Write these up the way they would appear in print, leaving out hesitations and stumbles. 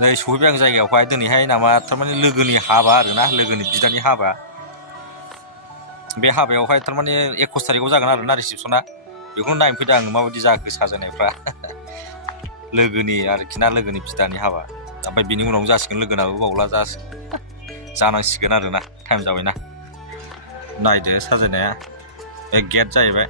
नै सहैबाय आं जायगायावहाय दिनैहाय नामा थारमाने लोगोनि हाबा आरोना लोगोनि बिदानि हाबा बे हाबायावहाय थारमाने 21 तारिखआव जागोन आरोना रिसेपसना बेखौनो नायनो फैदों आङो माबायदि जाखो साजायनायफ्रा लोगोनि आरोखि ना लोगोनि बिदानि हाबा ओमफ्राय बिनि उनावनो जासिगोन लोगोनाबो बावला जानांसिगोन आरोना टाइम जाबायना नायदो साजायनाया एक गेट जाहैबाय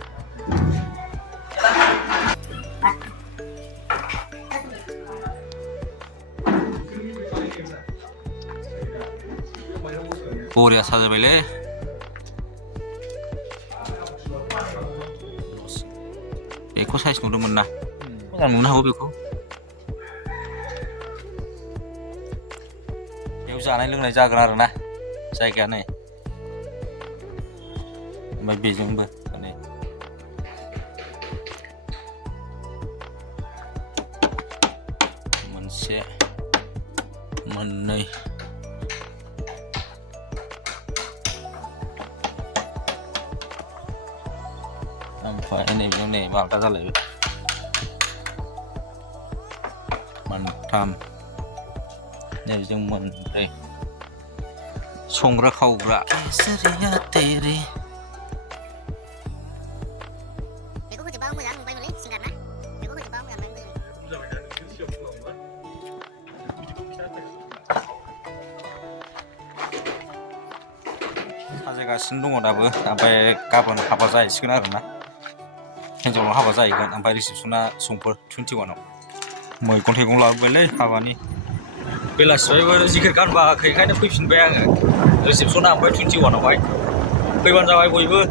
बरिया साजायबायलै बेखौ साइज नुदोंमोन ना मोजां नुनो हागौ बेखौ बेयाव जानाय लोंनाय जागोन आरोना जायगाया नै ओमफ्राय बेजोंबो नै मोनसे मोननै ओमफ्राय नैबेजों नै आलदा जालायबाय मोनथाम नैबेजों मोनब्रै संग्रा खावग्रा साजायगासिनो दङ दाबो ओमफ्राय गाबोन हाबा जाहैसिगोन आरोना हिन्जावनाव हाबा जाहैगोन ओमफ्राय रिसेपसना समफोर 21 आव मैगं थाइगं लाबोबायलै हाबानि बेलासियावबो जेकेट गानबोआखै ओंखायनो फैफिनबाय आङो रिसेपसना ओमफ्राय 21 आवहाय फैबानो जाबाय बयबो